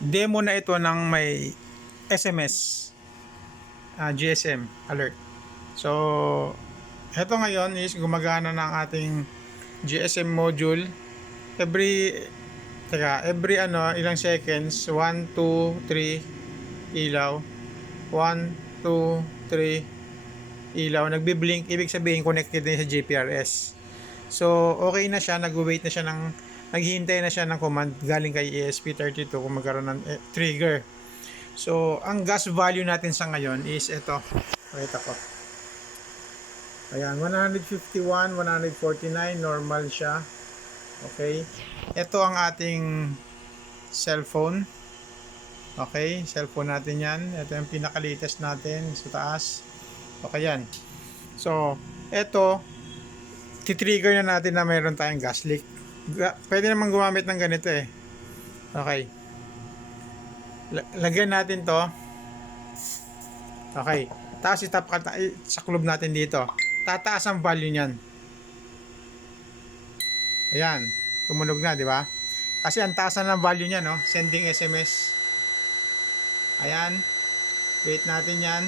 demo na ito ng may SMS, GSM alert. So ito ngayon is gumagana ng ating GSM module every ilang seconds, 1 2 3 ilaw, 1 2 3 ilaw, nagbi-blink, ibig sabihin connected din sa GPRS. So okay na siya, nag-wait na siya naghihintay na siya ng command galing kay ESP32 kung magkaroon ng trigger. So ang gas value natin sa ngayon is ito, pakita ko. Ayan, 151, 149, normal siya. Okay, ito ang ating cellphone. Okay, cellphone natin yan. Ito yung pinaka-latest natin sa taas. Okay yan. So ito, titrigger na natin na mayroon tayong gas leak. Pwede naman gumamit ng ganito eh. Okay, lagyan natin to. Okay, tapos itap sa club natin dito. Tataas ang value niyan. Ayan, tumunog na, di ba? Kasi ang taas na ng value niya, no? Sending SMS. Ayan, wait natin yan.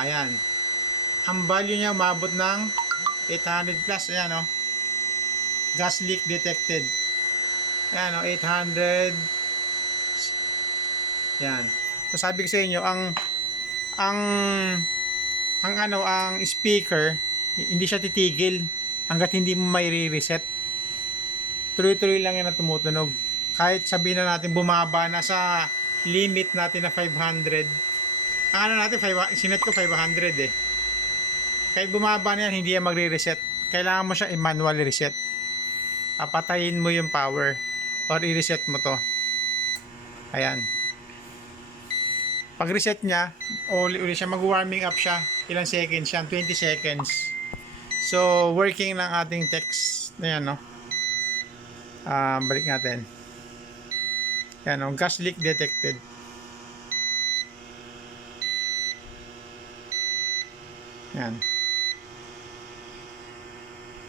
Ayan, ang value niya umabot ng 800 plus. Ayan, no? Gas leak detected. Ayan, no? 800. Ayan. So sabi ko sa inyo, ang speaker, hindi siya titigil hanggat hindi mo may reset. Tuloy-tuloy lang yan na tumutunog. Kahit sabihin na natin bumaba na sa limit natin na 500. Ang ano natin, sinet ko 500 eh. Kahit bumaba na yan, hindi yan magre-reset. Kailangan mo siya i-manual reset. Papatayin mo yung power or i-reset mo to. Ayan. Pag reset niya, uli siya, mag-warming up siya. Ilang seconds siya? 20 seconds. So working ng ating text na yan, no? Balik natin. Yan, no? Gas leak detected. Yan.